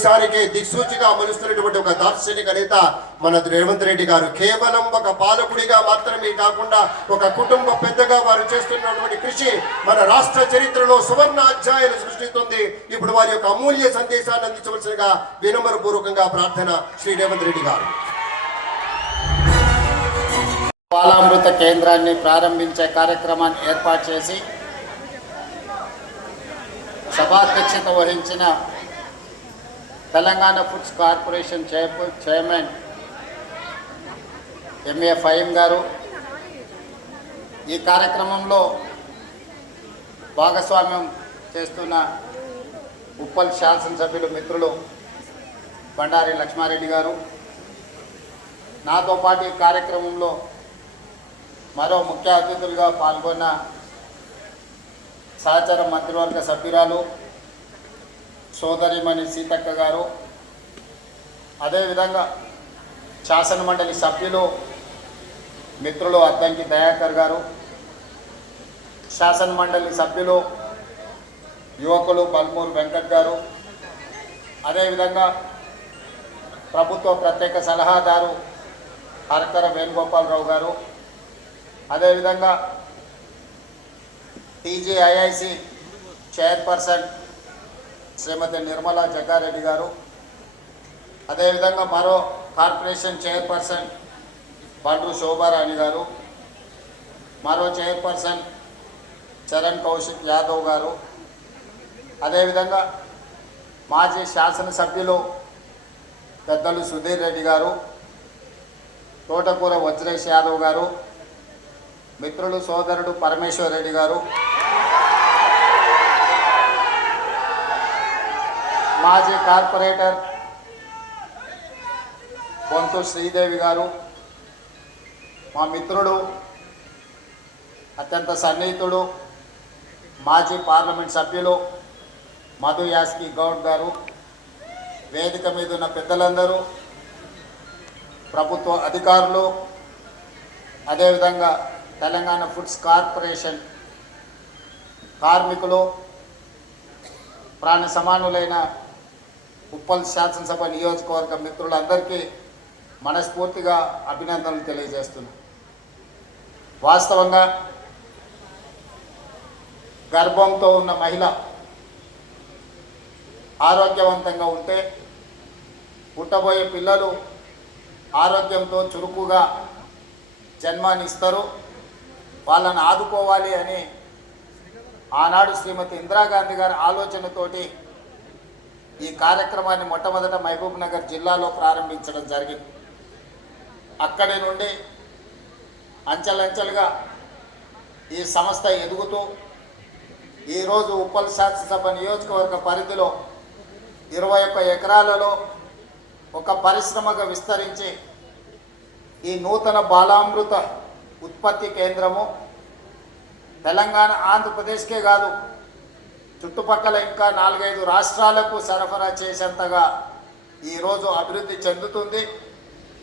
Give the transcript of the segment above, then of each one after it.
దేశానికి దిక్సూచిగా మలుస్తున్నటువంటి ఒక దార్శనిక నేత మన రేవంత్ రెడ్డి గారు. కేవలం ఒక పాలకుడిగా మాత్రమే కాకుండా ఒక కుటుంబ పెద్దగా వారు చేస్తున్నటువంటి కృషి మన రాష్ట్ర చరిత్రలో సువర్ణ అధ్యాయాలు సృష్టిస్తుంది. ఇప్పుడు వారి యొక్క అమూల్య సందేశాన్ని అందించవలసినగా వినమ్రపూర్వకంగా ప్రార్థన శ్రీ రేవంత్ రెడ్డి గారు. బాలామృత కేంద్రాన్ని ప్రారంభించే కార్యక్రమాన్ని ఏర్పాటు చేసి సభాధ్యక్షత వహించిన Telangana foods corporation chairman MA Faheem గారు, ఈ కార్యక్రమంలో భాగస్వామ్యం చేస్తున్న ఉప్పల్ శాసనసభ్యులు మిత్రులు బండారి లక్ష్మారెడ్డి గారు, నాతో పాటు ఈ కార్యక్రమంలో మరో ముఖ్య అతిథులుగా పాల్గొన్న సహచర మంత్రివర్గ సభ్యురాలు సోదరిమణి సీతక్క గారు, అదేవిధంగా శాసనమండలి సభ్యులు మిత్రులు అద్దంకి దయాకర్ గారు, శాసనమండలి సభ్యులు యువకులు బల్మూరు వెంకట్ గారు, అదేవిధంగా ప్రభుత్వ ప్రత్యేక సలహాదారు హరకర వేణుగోపాలరావు గారు, అదేవిధంగా టీజీఐఐసి చైర్పర్సన్ శ్రీమతి నిర్మలా జగ్గారెడ్డి గారు, అదేవిధంగా మరో కార్పొరేషన్ చైర్పర్సన్ బండ్రు శోభారాణి గారు, మరో చైర్పర్సన్ చరణ్ కౌశిక్ యాదవ్ గారు, అదేవిధంగా మాజీ శాసనసభ్యులు పెద్దలు సుధీర్ రెడ్డి గారు, తోటకూర వజ్రేష్ యాదవ్ గారు, మిత్రులు సోదరుడు పరమేశ్వర్ రెడ్డి గారు, మాజీ కార్పొరేటర్ బొంతు శ్రీదేవి గారు, మా మిత్రుడు అత్యంత సన్నిహితుడు మాజీ పార్లమెంట్ సభ్యులు మధు యాస్కి గౌడ్ గారు, వేదిక మీద ఉన్న పెద్దలందరూ, ప్రభుత్వ అధికారులు, అదేవిధంగా తెలంగాణ ఫుడ్స్ కార్పొరేషన్ కార్మికులు, ప్రాణ సమానులైన ఉప్పల్ శాసనసభ నియోజకవర్గ మిత్రులందరికీ మనస్ఫూర్తిగా అభినందనలు తెలియజేస్తున్నాను. వాస్తవంగా గర్భంతో ఉన్న మహిళ ఆరోగ్యవంతంగా ఉంటే పుట్టబోయే పిల్లలు ఆరోగ్యంతో చురుకుగా జన్మానిస్తారు. వాళ్ళని ఆదుకోవాలి అని ఆనాడు శ్రీమతి ఇందిరాగాంధీ గారి ఆలోచనతోటి ఈ కార్యక్రమాన్ని మొట్టమొదట మహబూబ్ నగర్ జిల్లాలో ప్రారంభించడం జరిగింది. అక్కడి నుండి అంచెలంచెలుగా ఈ సంస్థ ఎదుగుతూ ఈరోజు ఉప్పల్ శాసనసభ నియోజకవర్గ పరిధిలో 21 ఎకరాలలో ఒక పరిశ్రమగా విస్తరించి ఈ నూతన బాలామృత ఉత్పత్తి కేంద్రము తెలంగాణ ఆంధ్రప్రదేశ్కే కాదు, చుట్టుపక్కల ఇంకా 4-5 రాష్ట్రాలకు సరఫరా చేసేంతగా ఈరోజు అభివృద్ధి చెందుతుంది.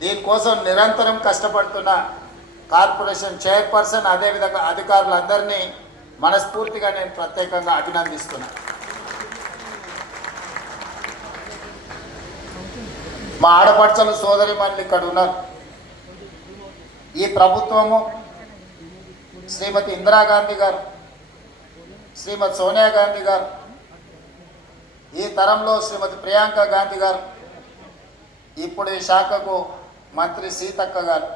దీనికోసం నిరంతరం కష్టపడుతున్న కార్పొరేషన్ చైర్పర్సన్ అదేవిధంగా అధికారులందరినీ మనస్ఫూర్తిగా నేను ప్రత్యేకంగా అభినందిస్తున్నాను. మా ఆడపడుచలు సోదరిమణులు ఇక్కడ ఉన్నారు. ఈ ప్రభుత్వము శ్రీమతి ఇందిరాగాంధీ గారు, శ్రీమతి సోనియా గాంధీ గారు, ఈ తరంలో శ్రీమతి ప్రియాంక గాంధీ గారు, ఇప్పుడు ఈ శాఖకు మంత్రి సీతక్క గారు,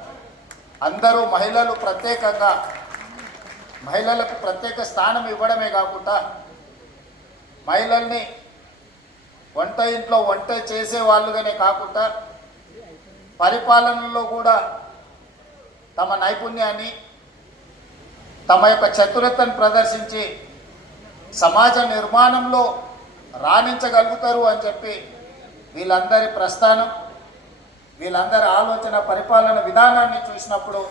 అందరూ మహిళలకు ప్రత్యేక స్థానం ఇవ్వడమే కాకుండా మహిళల్ని ఇంట్లో వంట చేసే వాళ్ళుగానే కాకుండా పరిపాలనలో కూడా తమ నైపుణ్యాన్ని తమ యొక్క చతురతను ప్రదర్శించి సమాజ నిర్మాణంలో రాణించగలుగుతారు అని చెప్పి వీళ్ళందరి ప్రస్థానం, వీళ్ళందరి ఆలోచన, పరిపాలన విధానాన్ని చూసినప్పుడు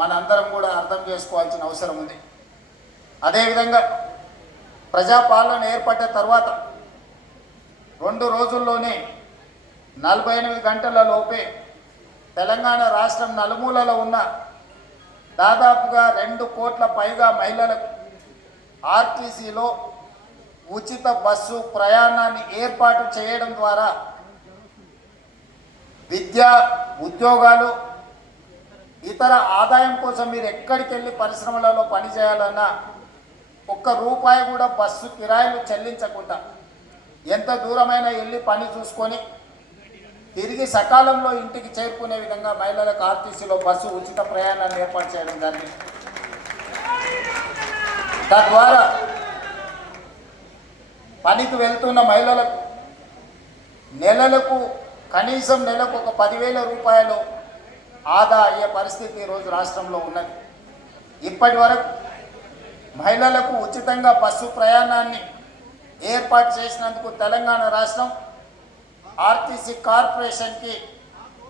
మనందరం కూడా అర్థం చేసుకోవాల్సిన అవసరం ఉంది. అదేవిధంగా ప్రజాపాలన ఏర్పడ్డ తర్వాత 2 రోజుల్లోనే 48 గంటల లోపే తెలంగాణ రాష్ట్రం నలుమూలలో ఉన్న దాదాపుగా 2 కోట్ల పైగా మహిళలకు ఆర్టీసీలో ఉచిత బస్సు ప్రయాణాన్ని ఏర్పాటు చేయడం ద్వారా విద్య, ఉద్యోగాలు, ఇతర ఆదాయం కోసం మీరు ఎక్కడికి వెళ్ళి పరిశ్రమలలో పనిచేయాలన్నా ఒక్క రూపాయి కూడా బస్సు కిరాయిలు చెల్లించకుండా ఎంత దూరమైనా వెళ్ళి పని చూసుకొని తిరిగి సకాలంలో ఇంటికి చేరుకునే విధంగా మహిళలకు ఆర్టీసీలో బస్సు ఉచిత ప్రయాణాన్ని ఏర్పాటు చేయడం జరిగింది. తద్వారా పనికి వెళ్తున్న మహిళలకు కనీసం నెలకు ఒక 10,000 రూపాయలు ఆదా అయ్యే పరిస్థితి ఈరోజు రాష్ట్రంలో ఉన్నది. ఇప్పటి వరకు మహిళలకు ఉచితంగా బస్సు ప్రయాణాన్ని ఏర్పాటు చేసినందుకు తెలంగాణ రాష్ట్రం ఆర్టీసీ కార్పొరేషన్కి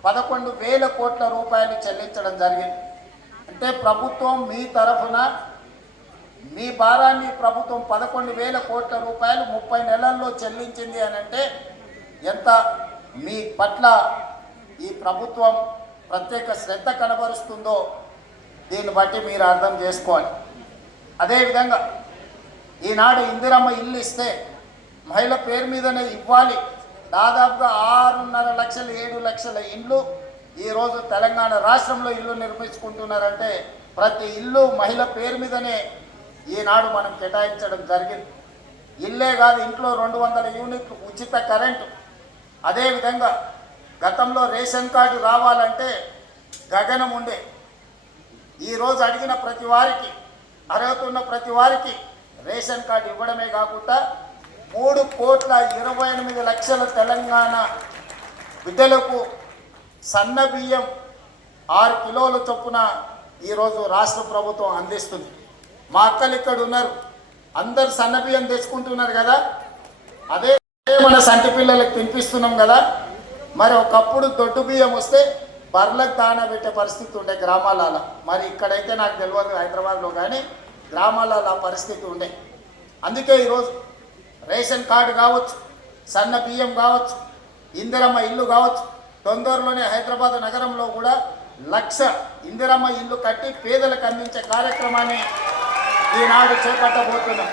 11,000 కోట్ల రూపాయలు చెల్లించడం జరిగింది. అంటే ప్రభుత్వం మీ తరఫున మీ భారాన్ని ప్రభుత్వం 11,000 కోట్ల రూపాయలు 30 నెలల్లో చెల్లించింది అని అంటే ఎంత మీ పట్ల ఈ ప్రభుత్వం ప్రత్యేక శ్రద్ధ కనబరుస్తుందో దీన్ని బట్టి మీరు అర్థం చేసుకోవాలి. అదేవిధంగా ఈనాడు ఇందిరమ్మ ఇల్లు ఇస్తే మహిళ పేరు మీదనే ఇవ్వాలి. దాదాపుగా 6.5 లక్షలు 7 లక్షల ఇండ్లు ఈరోజు తెలంగాణ రాష్ట్రంలో ఇల్లు నిర్మించుకుంటున్నారంటే ప్రతి ఇల్లు మహిళ పేరు మీదనే ఈనాడు మనం కేటాయించడం జరిగింది. ఇల్లే కాదు, ఇంట్లో 200 యూనిట్లు ఉచిత కరెంటు. అదేవిధంగా గతంలో రేషన్ కార్డు రావాలంటే గగనం ఉండే. ఈరోజు అడిగిన ప్రతి వారికి, అర్హత ఉన్న ప్రతి వారికి రేషన్ కార్డు ఇవ్వడమే కాకుండా 3,28,00,000 తెలంగాణ బిడ్డలకు సన్న బియ్యం 6 కిలోల చొప్పున ఈరోజు రాష్ట్ర ప్రభుత్వం అందిస్తుంది. మా అక్కలు ఇక్కడ ఉన్నారు, అందరు సన్న బియ్యం తెచ్చుకుంటున్నారు కదా, అదే మన సంటి పిల్లలకు తినిపిస్తున్నాం కదా. మరి ఒకప్పుడు దొడ్డు బియ్యం వస్తే బర్లకు దానా పెట్టే పరిస్థితి ఉండే గ్రామాలలో. మరి ఇక్కడైతే నాకు తెలియదు హైదరాబాద్లో, కానీ గ్రామాలలో ఆ పరిస్థితి ఉండే. అందుకే ఈరోజు రేషన్ కార్డు కావచ్చు, సన్న బియ్యం కావచ్చు, ఇందిరమ్మ ఇల్లు కావచ్చు, తొందరలోనే హైదరాబాద్ నగరంలో కూడా 1,00,000 ఇందిరమ్మ ఇల్లు కట్టి పేదలకు అందించే కార్యక్రమాన్ని ఈనాడు చేపట్టబోతున్నాం.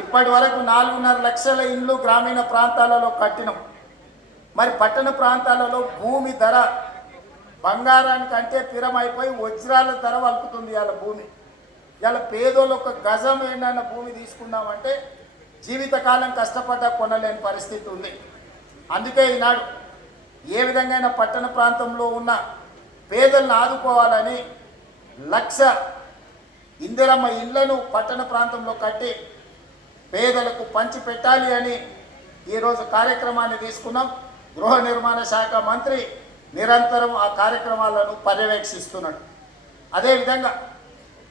ఇప్పటి వరకు 4.5 లక్షల ఇండ్లు గ్రామీణ ప్రాంతాలలో కట్టినాం. మరి పట్టణ ప్రాంతాలలో భూమి ధర బంగారానికంటే పిరమైపోయి వజ్రాల ధర వలుకుతుంది ఇవాళ భూమి. ఇవాళ పేదోళ్ళు ఒక గజం ఏంటన్న భూమి తీసుకుందామంటే జీవితకాలం కష్టపడ్డా కొనలేని పరిస్థితి ఉంది. అందుకే ఈనాడు ఏ విధంగా పట్టణ ప్రాంతంలో ఉన్న పేదలను ఆదుకోవాలని 1,00,000 ఇందిరమ్మ ఇళ్లను పట్టణ ప్రాంతంలో కట్టి పేదలకు పంచి పెట్టాలి అని ఈరోజు కార్యక్రమాన్ని తీసుకున్నాం. గృహ నిర్మాణ శాఖ మంత్రి నిరంతరం ఆ కార్యక్రమాలను పర్యవేక్షిస్తున్నాడు. అదేవిధంగా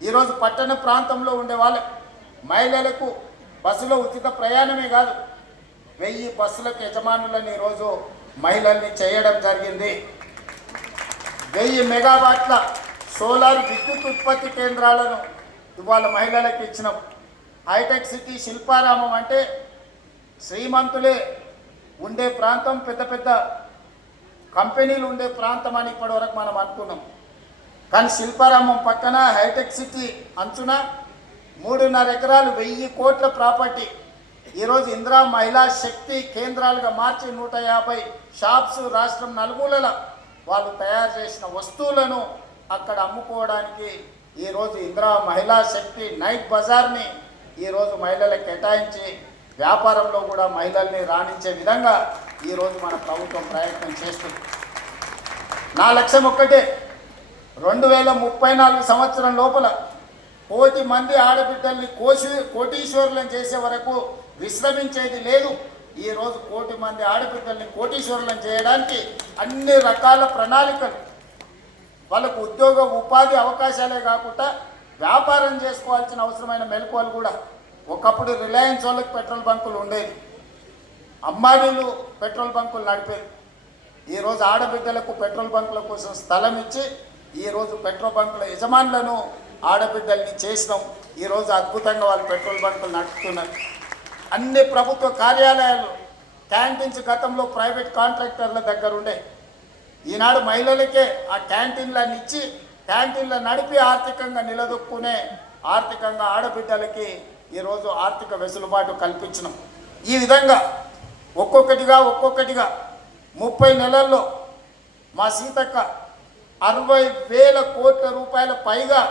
ఈరోజు పట్టణ ప్రాంతంలో ఉండే వాళ్ళకు మహిళలకు బస్సులో ఉచిత ప్రయాణమే కాదు, 1000 బస్సులకు యజమానులను ఈరోజు మహిళల్ని చేయడం జరిగింది. 1000 మెగావాట్ల సోలార్ విద్యుత్ ఉత్పత్తి కేంద్రాలను ఇవాళ మహిళలకు ఇచ్చినాం. హైటెక్ సిటీ శిల్పారామం అంటే శ్రీమంతులే ఉండే ప్రాంతం, పెద్ద పెద్ద కంపెనీలు ఉండే ప్రాంతం అని ఇప్పటివరకు మనం అనుకున్నాం. కానీ శిల్పారామం పక్కన హైటెక్ సిటీ అంచున 3.5 ఎకరాలు 1000 కోట్ల ప్రాపర్టీ ఈరోజు ఇందిరా మహిళా శక్తి కేంద్రాలుగా మార్చి 150 షాప్స్ రాష్ట్రం నలుమూలల వాళ్ళు తయారు చేసిన వస్తువులను అక్కడ అమ్ముకోవడానికి ఈరోజు ఇందిరా మహిళా శక్తి నైట్ బజార్ని ఈరోజు మహిళలకు కేటాయించి వ్యాపారంలో కూడా మహిళల్ని రాణించే విధంగా ఈరోజు మన ప్రభుత్వం ప్రయత్నం చేస్తుంది. నా లక్ష్యం ఒక్కటే, 2034 సంవత్సరం లోపల 1,00,000 మంది ఆడబిడ్డల్ని కోటీశ్వరులను చేసే వరకు విశ్రమించేది లేదు. ఈరోజు 1,00,000 మంది ఆడబిడ్డల్ని కోటీశ్వరులను చేయడానికి అన్ని రకాల ప్రణాళికలు, వాళ్ళకు ఉద్యోగ ఉపాధి అవకాశాలే కాకుండా వ్యాపారం చేసుకోవాల్సిన అవసరమైన మెలకువలు కూడా. ఒకప్పుడు రిలయన్స్ వాళ్ళకి పెట్రోల్ బంకులు ఉండేది, అమ్మానీలు పెట్రోల్ బంకులు నడిపేది. ఈరోజు ఆడబిడ్డలకు పెట్రోల్ బంకుల కోసం స్థలం ఇచ్చి ఈరోజు పెట్రోల్ బంకుల యజమానులను ఆడబిడ్డల్ని చేసినాం. ఈరోజు అద్భుతంగా వాళ్ళు పెట్రోల్ బంకులు నడుపుతున్నారు. అన్ని ప్రభుత్వ కార్యాలయాలు క్యాంటీన్స్ గతంలో ప్రైవేట్ కాంట్రాక్టర్ల దగ్గర ఉండే. ఈనాడు మహిళలకే ఆ క్యాంటీన్లను ఇచ్చి క్యాంటీన్లు నడిపి ఆర్థికంగా నిలదొక్కునే ఆర్థికంగా ఆడబిడ్డలకి ఈరోజు ఆర్థిక వెసులుబాటు కల్పించినాం. ఈ విధంగా ఒక్కొక్కటిగా 30 నెలల్లో మా సీతక్క 60,000 కోట్ల రూపాయల పైగా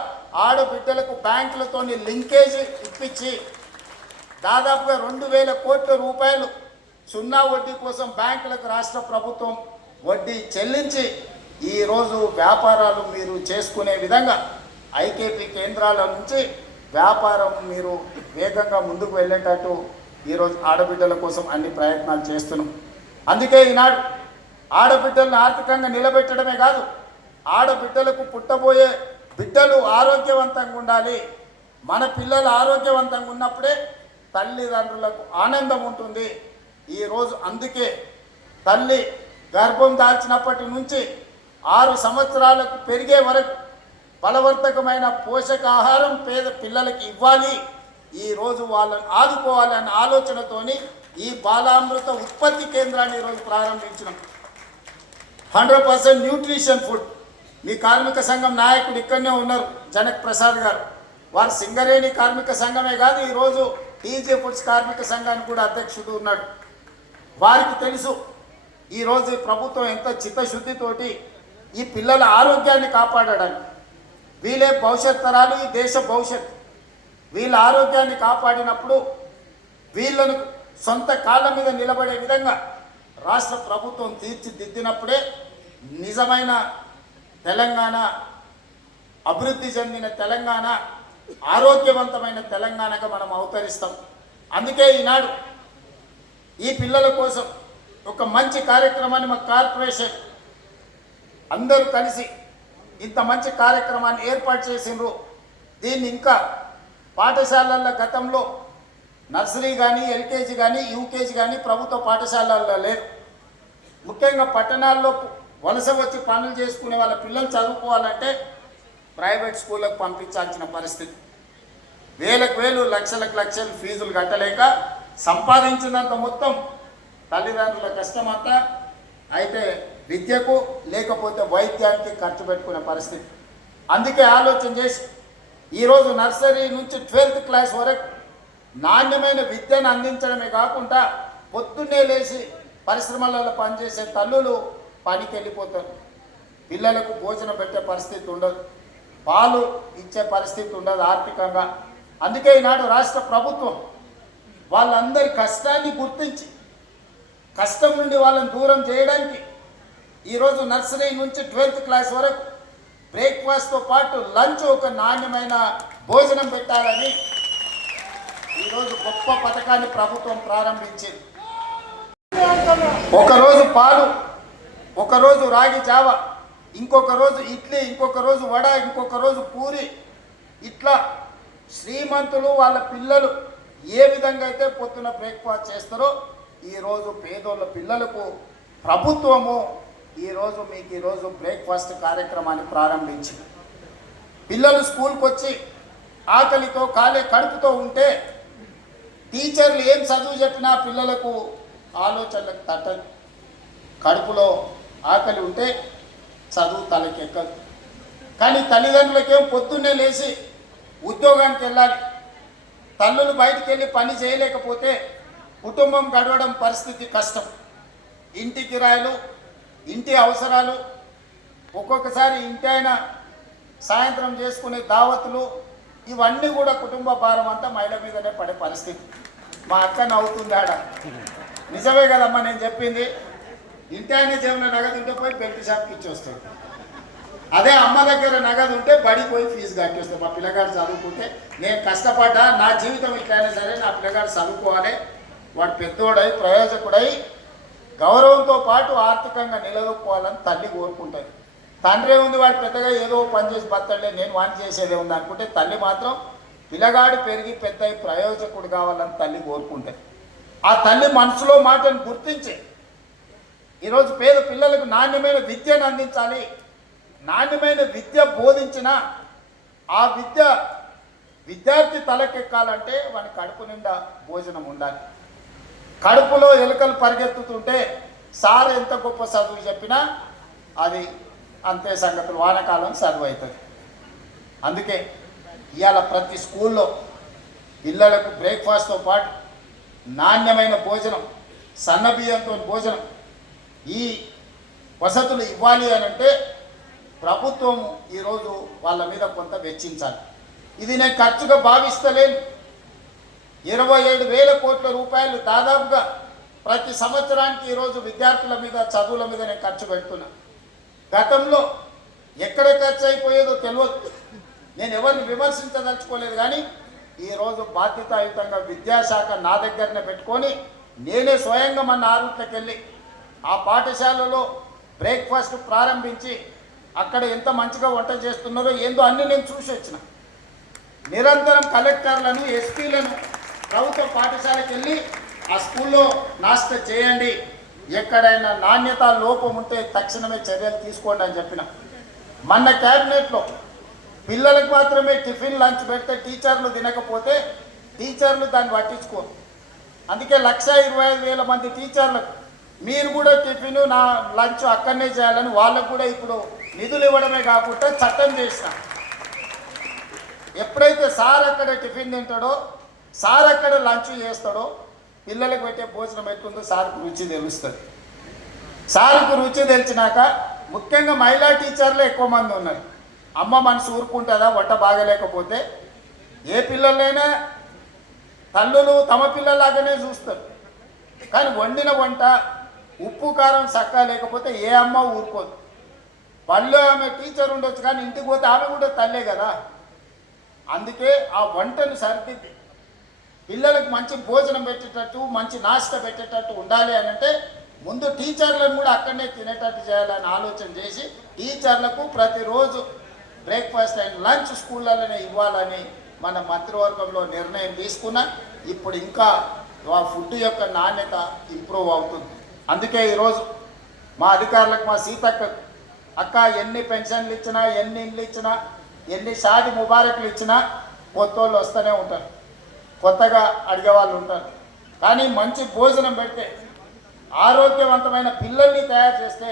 ఆడబిడ్డలకు బ్యాంకులతో లింకేజ్ ఇప్పించి దాదాపుగా 2,000 కోట్ల రూపాయలు సున్నా వడ్డీ కోసం బ్యాంకులకు రాష్ట్ర ప్రభుత్వం వడ్డీ చెల్లించి ఈరోజు వ్యాపారాలు మీరు చేసుకునే విధంగా ఐకేపీ కేంద్రాల నుంచి వ్యాపారం మీరు వేగంగా ముందుకు వెళ్ళేటట్టు ఈరోజు ఆడబిడ్డల కోసం అన్ని ప్రయత్నాలు చేస్తున్నాం. అందుకే ఈనాడు ఆడబిడ్డలను ఆర్థికంగా నిలబెట్టడమే కాదు, ఆడబిడ్డలకు పుట్టబోయే బిడ్డలు ఆరోగ్యవంతంగా ఉండాలి. మన పిల్లలు ఆరోగ్యవంతంగా ఉన్నప్పుడే తల్లిదండ్రులకు ఆనందం ఉంటుంది. ఈరోజు అందుకే తల్లి గర్భం దాల్చినప్పటి నుంచి 6 సంవత్సరాలకు పెరిగే వరకు బలవర్ధకమైన పోషకాహారం పేద పిల్లలకి ఇవ్వాలి. ఈరోజు వాళ్ళని ఆదుకోవాలనే ఆలోచనతోని ఈ బాలామృత ఉత్పత్తి కేంద్రాన్ని ఈరోజు ప్రారంభించినాం. 100% న్యూట్రిషన్ ఫుడ్. మీ కార్మిక సంఘం నాయకుడు ఇక్కడనే ఉన్నారు, జనక్ ప్రసాద్ గారు. వారు సింగరేణి కార్మిక సంఘమే కాదు, ఈరోజు టీజే ఫుడ్స్ కార్మిక సంఘానికి కూడా అధ్యక్షుడు ఉన్నాడు. వారికి తెలుసు ఈరోజు ఈ ప్రభుత్వం ఎంత చిత్తశుద్ధితోటి ఈ పిల్లల ఆరోగ్యాన్ని కాపాడడానికి, వీళ్ళే భవిష్యత్ తరాలు, ఈ దేశ భవిష్యత్తు. వీళ్ళ ఆరోగ్యాన్ని కాపాడినప్పుడు వీళ్ళను సొంత కాళ్ళ మీద నిలబడే విధంగా రాష్ట్ర ప్రభుత్వం తీర్చిదిద్దినప్పుడే నిజమైన తెలంగాణ, అభివృద్ధి చెందిన తెలంగాణ, ఆరోగ్యవంతమైన తెలంగాణగా మనం అవతరిస్తాం. అందుకే ఈనాడు ఈ పిల్లల కోసం ఒక మంచి కార్యక్రమాన్ని మా కార్పొరేషన్ అందరూ కలిసి ఇంత మంచి కార్యక్రమాన్ని ఏర్పాటు చేసిండ్రు. దీన్ని ఇంకా పాఠశాలల గతంలో నర్సరీ కానీ, ఎల్కేజీ కానీ, యూకేజీ కానీ ప్రభుత్వ పాఠశాలల్లో లేదు. ముఖ్యంగా పట్టణాల్లో వలస వచ్చి పనులు చేసుకునే వాళ్ళ పిల్లలు చదువుకోవాలంటే ప్రైవేట్ స్కూళ్ళకు పంపించాల్సిన పరిస్థితి. వేలకు వేలు, లక్షలకు లక్షలు ఫీజులు కట్టలేక సంపాదించినంత మొత్తం తల్లిదండ్రుల కష్టమంతా అయితే విద్యకు లేకపోతే వైద్యానికి ఖర్చు పెట్టుకునే పరిస్థితి. అందుకే ఆలోచన చేసి ఈరోజు నర్సరీ నుంచి 12th క్లాస్ వరకు నాణ్యమైన విద్యను అందించడమే కాకుండా పొద్దున్నే లేచి పరిశ్రమలలో పనిచేసే తల్లులు పనికి వెళ్ళిపోతారు. పిల్లలకు భోజనం పెట్టే పరిస్థితి ఉండదు, పాలు ఇచ్చే పరిస్థితి ఉండదు ఆర్థికంగా. అందుకే ఈనాడు రాష్ట్ర ప్రభుత్వం వాళ్ళందరి కష్టాన్ని గుర్తించి కష్టం నుండి వాళ్ళని దూరం చేయడానికి ఈరోజు నర్సరీ నుంచి 12th క్లాస్ వరకు బ్రేక్ఫాస్ట్తో పాటు లంచ్ ఒక నాణ్యమైన భోజనం పెట్టాలని ఈరోజు గొప్ప పథకాన్ని ప్రభుత్వం ప్రారంభించింది. ఒకరోజు పాలు, ఒకరోజు రాగి జావ, ఇంకొక రోజు ఇడ్లీ, ఇంకొక రోజు వడ, ఇంకొక రోజు పూరి. ఇట్లా శ్రీమంతులు వాళ్ళ పిల్లలు ఏ విధంగా అయితే పొద్దున బ్రేక్ఫాస్ట్ చేస్తారో ఈరోజు పేదోళ్ళ పిల్లలకు ప్రభుత్వము ఈరోజు బ్రేక్ఫాస్ట్ కార్యక్రమాన్ని ప్రారంభించింది. పిల్లలు స్కూల్కి వచ్చి ఆకలితో కడుపుతో ఉంటే టీచర్లు ఏం చదువు చెప్పినా పిల్లలకు ఆలోచనలకు తట్టదు. కడుపులో ఆకలి ఉంటే చదువు తలకెక్కదు. కానీ తల్లిదండ్రులకేం పొద్దున్నే లేచి ఉద్యోగానికి వెళ్ళాలి. తల్లులు బయటికి వెళ్ళి పని చేయలేకపోతే కుటుంబం గడవడం పరిస్థితి కష్టం. ఇంటి కిరాయిలు, ఇంటి అవసరాలు, ఒక్కొక్కసారి ఇంటి అయినా సాయంత్రం చేసుకునే దావతులు, ఇవన్నీ కూడా కుటుంబ భారం అంతా మహిళ మీదనే పడే పరిస్థితి. మా అక్క నవ్వుతుంది ఆడ. నిజమే కదమ్మా నేను చెప్పింది. ఇంటి ఆయన జేబులో నగదు ఉంటే పోయి బెల్ట్ షాప్కి ఇచ్చి వస్తాడు. అదే అమ్మ దగ్గర నగదు ఉంటే బడికి పోయి ఫీజు కట్టేస్తాడు. మా పిల్లగాడు చదువుకుంటే నేను కష్టపడ్డా, నా జీవితం ఇట్లయినా సరే నా పిల్లగాడు చదువుకోవాలి, వాడు పెద్దోడై ప్రయోజకుడై గౌరవంతో పాటు ఆర్థికంగా నిలదొక్కుకోవాలని తల్లి కోరుకుంటుంది. తండ్రి ఉంది వాడు పెద్దగా ఏదో పని చేసి బతలే, నేను వాణి చేసేదే ఉంది అనుకుంటే తల్లి మాత్రం పిల్లగాడు పెరిగి పెద్ద ప్రయోజకుడు కావాలని తల్లి కోరుకుంటుంది. ఆ తల్లి మనసులో మాటను గుర్తించి ఈరోజు పేద పిల్లలకు నాణ్యమైన విద్యను అందించాలి. నాణ్యమైన విద్య బోధించిన ఆ విద్యార్థి తలకెక్కాలంటే వాని కడుపు నిండా భోజనం ఉండాలి. కడుపులో ఎలుకలు పరిగెత్తుతుంటే సార్ ఎంత గొప్ప చదువు చెప్పినా అది అంతే సంగతులు, వానకాలం చదువు అవుతుంది. అందుకే ఇవాళ ప్రతి స్కూల్లో పిల్లలకు బ్రేక్ఫాస్ట్తో పాటు నాణ్యమైన భోజనం, సన్నబియ్యంతో భోజనం, ఈ వసతులు ఇవ్వాలి అని అంటే ప్రభుత్వం ఈరోజు వాళ్ళ మీద కొంత వెచ్చించాలి. ఇది నేను ఖర్చుగా భావిస్తలేను. 27,000 కోట్ల రూపాయలు దాదాపుగా ప్రతి సంవత్సరానికి ఈరోజు విద్యార్థుల మీద, చదువుల మీద నేను ఖర్చు పెడుతున్నా. గతంలో ఎక్కడ ఖర్చు అయిపోయేదో తెలియదు. నేను ఎవరిని విమర్శించదలుచుకోలేదు, కానీ ఈరోజు బాధ్యతాయుతంగా విద్యాశాఖ నా దగ్గరనే పెట్టుకొని నేనే స్వయంగా మన ఆరుట్లకి వెళ్ళి ఆ పాఠశాలలో బ్రేక్ఫాస్ట్ ప్రారంభించి అక్కడ ఎంత మంచిగా వంట చేస్తున్నారో ఏందో అన్నీ నేను చూసి వచ్చిన. నిరంతరం కలెక్టర్లను, ఎస్పీలను ప్రభుత్వ పాఠశాలకు వెళ్ళి ఆ స్కూల్లో నాస్తా చేయండి, ఎక్కడైనా నాణ్యత లోపం ఉంటే తక్షణమే చర్యలు తీసుకోండి అని చెప్పిన. మన క్యాబినెట్లో పిల్లలకు మాత్రమే టిఫిన్ లంచ్ పెడితే టీచర్లు తినకపోతే టీచర్లు దాన్ని పట్టించుకోరు. అందుకే 1,25,000 మంది టీచర్లకు మీరు కూడా టిఫిన్, నా లంచ్ అక్కడనే చేయాలని వాళ్ళకు కూడా ఇప్పుడు నిధులు ఇవ్వడమే కాకుండా చట్టం చేసిన. ఎప్పుడైతే సార్ అక్కడ టిఫిన్ తింటాడో, సార్ అక్కడ లంచ్ చేస్తాడో, పిల్లలకు పెట్టే భోజనం ఎట్టుందో సార్కు రుచి తెలుస్తుంది. సార్కు రుచి తెలిసినాక ముఖ్యంగా మహిళా టీచర్లు ఎక్కువ మంది ఉన్నారు. అమ్మ మనసు ఊరుకుంటుందా వంట బాగలేకపోతే? ఏ పిల్లలైనా తల్లులు తమ పిల్లలాగానే చూస్తారు. కానీ వండిన వంట ఉప్పు కారం చక్కగా లేకపోతే ఏ అమ్మ ఊరుకోదు. వాళ్ళు ఆమె టీచర్ ఉండొచ్చు, కానీ ఇంటికి పోతే ఆమె కూడా తల్లే కదా. అందుకే ఆ వంటను సరిదిద్ది పిల్లలకు మంచి భోజనం పెట్టేటట్టు, మంచి నాస్తా పెట్టేటట్టు ఉండాలి అని అంటే ముందు టీచర్లను కూడా అక్కడనే తినేటట్టు చేయాలని ఆలోచన చేసి టీచర్లకు ప్రతిరోజు బ్రేక్ఫాస్ట్ అండ్ లంచ్ స్కూళ్ళలోనే ఇవ్వాలని మన మంత్రివర్గంలో నిర్ణయం తీసుకున్నా. ఇప్పుడు ఇంకా ఆ ఫుడ్ యొక్క నాణ్యత ఇంప్రూవ్ అవుతుంది. అందుకే ఈరోజు మా అధికారులకు, మా సీతక్క అక్క ఎన్ని పెన్షన్లు ఇచ్చినా, ఎన్ని ఇండ్లు ఇచ్చినా, ఎన్ని షాది ముబారకులు ఇచ్చినా కొత్త వాళ్ళు వస్తూనే ఉంటారు, కొత్తగా అడిగేవాళ్ళు ఉంటారు. కానీ మంచి భోజనం పెడితే, ఆరోగ్యవంతమైన పిల్లల్ని తయారు చేస్తే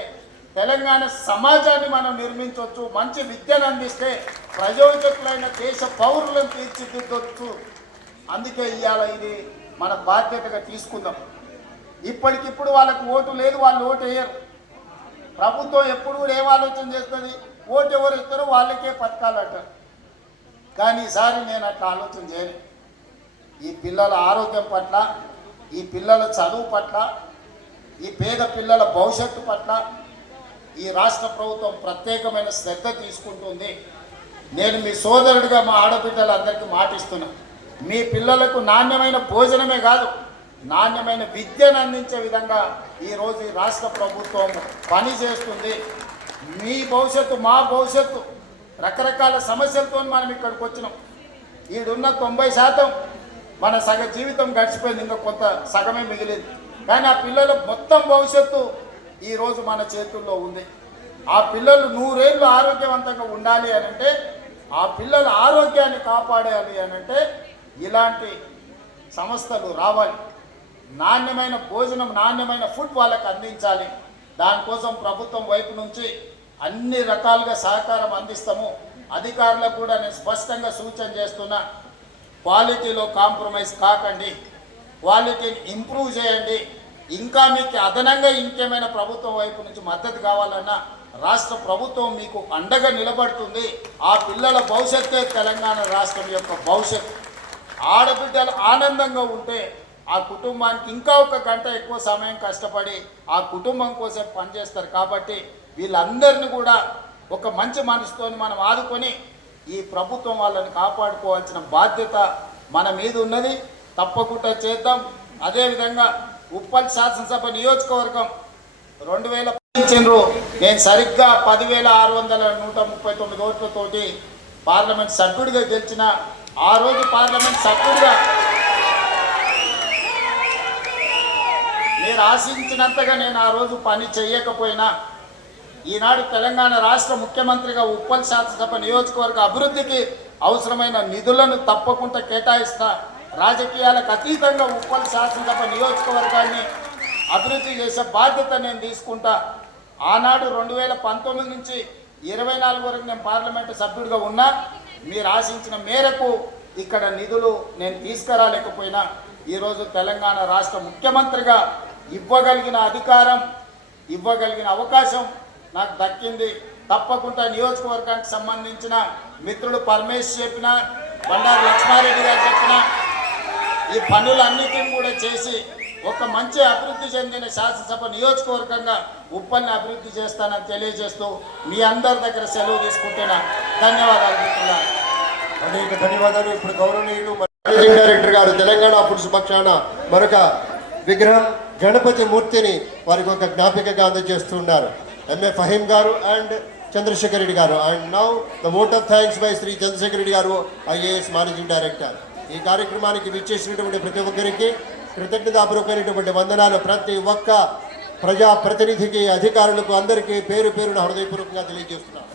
తెలంగాణ సమాజాన్ని మనం నిర్మించవచ్చు. మంచి విద్యను అందిస్తే ప్రయోజకులైన దేశ పౌరులను తీర్చిదిద్దొచ్చు. అందుకే ఇవాళ ఇది మన బాధ్యతగా తీసుకుందాం. ఇప్పటికిప్పుడు వాళ్ళకు ఓటు లేదు, వాళ్ళు ఓటు వేయరు. ప్రభుత్వం ఎప్పుడు ఏం ఆలోచన చేస్తుంది? ఓటు ఎవరు ఇస్తారో వాళ్ళకే పథకాలు అంటారు. కానీ ఈసారి నేను అట్లా ఆలోచన చేయను. ఈ పిల్లల ఆరోగ్యం పట్ల, ఈ పిల్లల చదువు పట్ల, ఈ పేద పిల్లల భవిష్యత్తు పట్ల ఈ రాష్ట్ర ప్రభుత్వం ప్రత్యేకమైన శ్రద్ధ తీసుకుంటుంది. నేను మీ సోదరుడిగా మా ఆడబిడ్డలందరికీ మాటిస్తున్నా, మీ పిల్లలకు నాణ్యమైన భోజనమే కాదు, నాణ్యమైన విద్యను అందించే విధంగా ఈరోజు ఈ రాష్ట్ర ప్రభుత్వం పనిచేస్తుంది. మీ భవిష్యత్తు, మా భవిష్యత్తు, రకరకాల సమస్యలతో మనం ఇక్కడికి వచ్చినాం. ఈడున్న 90% మన సగ జీవితం గడిచిపోయింది, ఇంకా కొంత సగమే మిగిలింది. కానీ ఆ పిల్లల మొత్తం భవిష్యత్తు ఈరోజు మన చేతుల్లో ఉంది. ఆ పిల్లలు 100 ఏళ్ళు ఆరోగ్యవంతంగా ఉండాలి అని అంటే, ఆ పిల్లల ఆరోగ్యాన్ని కాపాడాలి అని అంటే ఇలాంటి సంస్థలు రావాలి. నాణ్యమైన భోజనం, నాణ్యమైన ఫుడ్ వాళ్ళకి అందించాలి. దానికోసం ప్రభుత్వం వైపు నుంచి అన్ని రకాలుగా సహకారం అందిస్తాము. అధికారులకు కూడా నేను స్పష్టంగా సూచన చేస్తున్నా, క్వాలిటీలో కాంప్రమైజ్ కాకండి, క్వాలిటీని ఇంప్రూవ్ చేయండి. ఇంకా మీకు అదనంగా ఇంకేమైనా ప్రభుత్వం వైపు నుంచి మద్దతు కావాలన్నా రాష్ట్ర ప్రభుత్వం మీకు అండగా నిలబడుతుంది. ఆ పిల్లల భవిష్యత్తే తెలంగాణ రాష్ట్రం యొక్క భవిష్యత్తు. ఆడబిడ్డలు ఆనందంగా ఉంటే ఆ కుటుంబానికి ఇంకా 1 గంట ఎక్కువ సమయం కష్టపడి ఆ కుటుంబం కోసం పనిచేస్తారు. కాబట్టి వీళ్ళందరినీ కూడా ఒక మంచి మనసుతో మనం ఆదుకొని ఈ ప్రభుత్వం వాళ్ళని కాపాడుకోవాల్సిన బాధ్యత మన మీద ఉన్నది. తప్పకుండా చేద్దాం. అదేవిధంగా ఉప్పల్ శాసనసభ నియోజకవర్గం 2000 నేను సరిగ్గా 10,639 ఓట్లతోటి పార్లమెంట్ సభ్యుడిగా గెలిచిన. ఆ రోజు పార్లమెంట్ సభ్యుడిగా మీరు ఆశించినంతగా నేను ఆ రోజు పని చేయకపోయినా, ఈనాడు తెలంగాణ రాష్ట్ర ముఖ్యమంత్రిగా ఉప్పల్ శాసనసభ నియోజకవర్గ అభివృద్ధికి అవసరమైన నిధులను తప్పకుండా కేటాయిస్తా. రాజకీయాలకు అతీతంగా ఉప్పల్ శాసనసభ నియోజకవర్గాన్ని అభివృద్ధి చేసే బాధ్యత నేను తీసుకుంటా. ఆనాడు 2019 నుంచి 24 వరకు నేను పార్లమెంటు సభ్యుడిగా ఉన్నా. మీరు ఆశించిన మేరకు ఇక్కడ నిధులు నేను తీసుకురాలేకపోయినా ఈరోజు తెలంగాణ రాష్ట్ర ముఖ్యమంత్రిగా ఇవ్వగలిగిన అధికారం, ఇవ్వగలిగిన అవకాశం నాకు దక్కింది. తప్పకుండా నియోజకవర్గానికి సంబంధించిన మిత్రుడు పరమేశ్ చెప్పిన, బండారు లక్ష్మారెడ్డి గారు చెప్పిన ఈ పనులన్నిటిని కూడా చేసి ఒక మంచి అభివృద్ధి చెందిన శాసనసభ నియోజకవర్గంగా ఉప్పల్ని అభివృద్ధి చేస్తానని తెలియజేస్తూ మీ అందరి దగ్గర సెలవు తీసుకుంటున్నా. ధన్యవాదాలు మిత్రులారా. అనేక ధన్యవాదాలు. ఇప్పుడు గౌరవనీయులు మేనేజింగ్ డైరెక్టర్ గారు తెలంగాణ ఫుడ్స్ పక్షాన మరొక విగ్రహం గణపతి మూర్తిని వారికి ఒక జ్ఞాపికగా అందజేస్తున్నారు. ఎంఏ ఫహీం గారు and Chandrashekar Reddy garu. And now the vote of thanks by Shri Chandrashekar Reddy garu, IAS managing director. ఈ కార్యక్రమానికి విచ్చేసినటువంటి ప్రతి ఒక్కరికి కృతజ్ఞతాపూర్వకమైనటువంటి వందనాలు. ప్రతి ఒక్క ప్రజాప్రతినిధికి, అధికారులకు అందరికీ పేరు పేరున హృదయపూర్వకంగా తెలియజేస్తున్నాను.